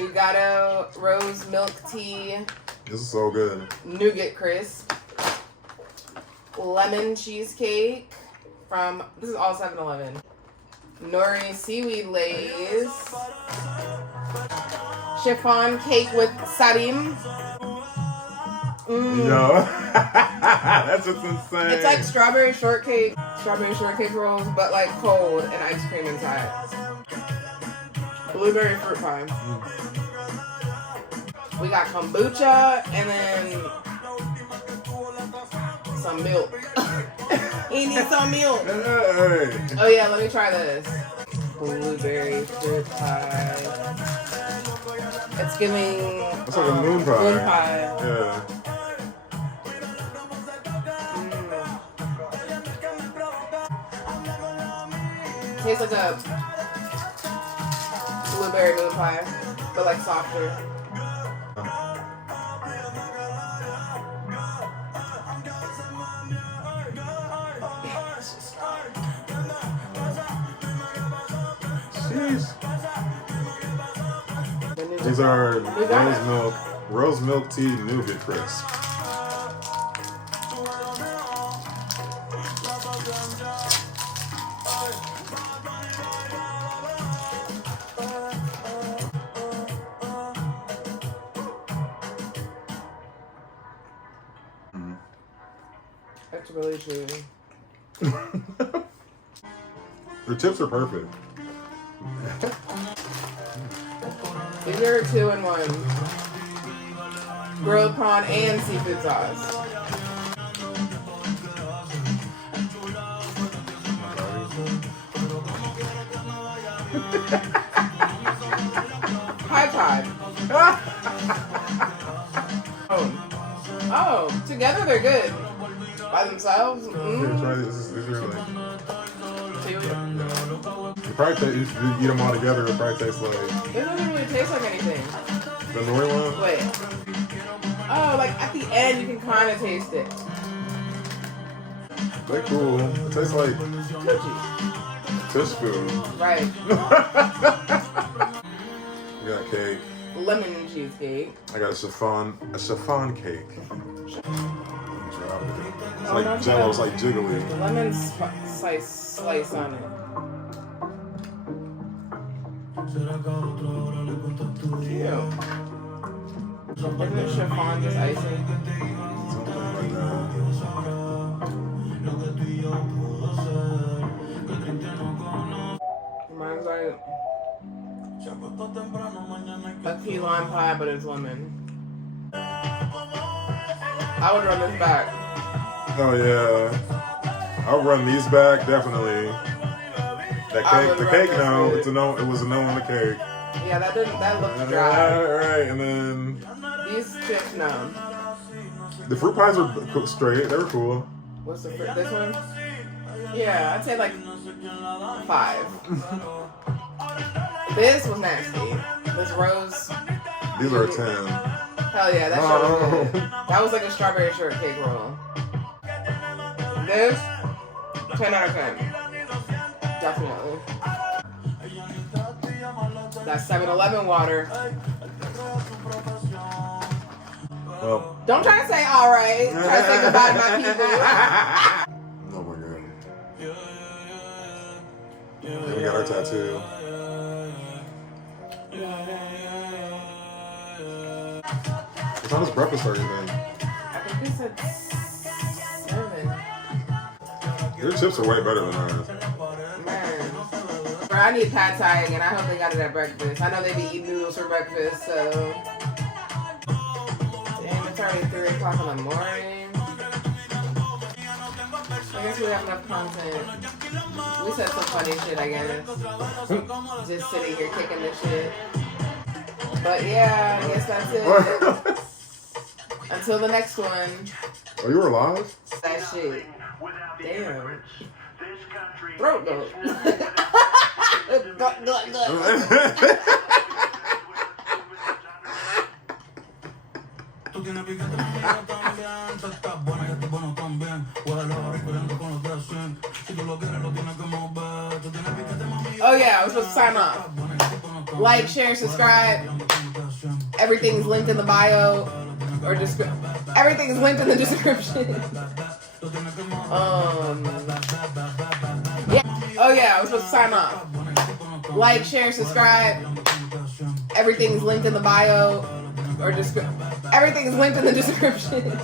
Nougato rose milk tea. This is so good. Nougat crisp. Lemon cheesecake from, this is all 7-Eleven. Nori seaweed lays. Chiffon cake with sarim. Yo, that's just insane. It's like strawberry shortcake rolls, but like cold and ice cream inside. Blueberry fruit pie. We got kombucha and then some milk. He needs some milk. Hey. Oh yeah, let me try this. Blueberry fruit pie. It's giving. It's like a moon pie. Moon pie. Yeah. Tastes like a blueberry moon pie, but like softer. Jeez. These are rose milk tea nougat crisp. That's really chewy. The chips are perfect. These are 2-in-1. Grilled prawn and seafood sauce. High tide. Oh, together they're good. By themselves? Here, try this. These are like. Chewy. You probably if you eat them all together, it probably tastes like. It doesn't really taste like anything. The nori one? Wait. Oh, like at the end you can kind of taste it. They're cool. It tastes like Coochie. fish food. Right. We got cake. Lemon cheesecake. I got a chiffon cake. It's like jello, it's like jiggly. Lemon slice on it. Cute. Isn't the chiffon just icing? Something like that. Mine's like a key lime pie, but it's lemon. I would run this back. Oh yeah. I'll run these back, definitely. That cake, the cake no, it's a no, it was a no on the cake. Yeah, that looked dry. Alright, and then These chips, no. the fruit pies were straight, they were cool. What's the fruit? This one? Yeah, I'd say like 5. This was nasty. This rose. These are a 10. Hell yeah, that shit was good. That was like a strawberry shortcake roll. This, 10 out of 10. Definitely. That 7-Eleven water. Well, Don't try to say alright. Try to say goodbye to my people. oh my god. Yeah, we got our tattoo. What time does breakfast start then? I think we said 7. Your chips are way better than ours. Man. Bro, I need pad thai again. I hope they got it at breakfast. I know they be eating noodles for breakfast, so. Damn, it's already 3 o'clock in the morning. I guess we have enough content. We said some funny shit, I guess. Just sitting here kicking this shit. But yeah, I guess that's it. Until the next one. Oh, you were live? That shit. Damn. Throat goat. Oh yeah, I was supposed to sign off. Like, share, subscribe. Everything's linked in the bio or everything's linked in the description. Yeah. Oh yeah, I was supposed to sign off. Like, share, subscribe. Everything's linked in the bio or everything's linked in the description.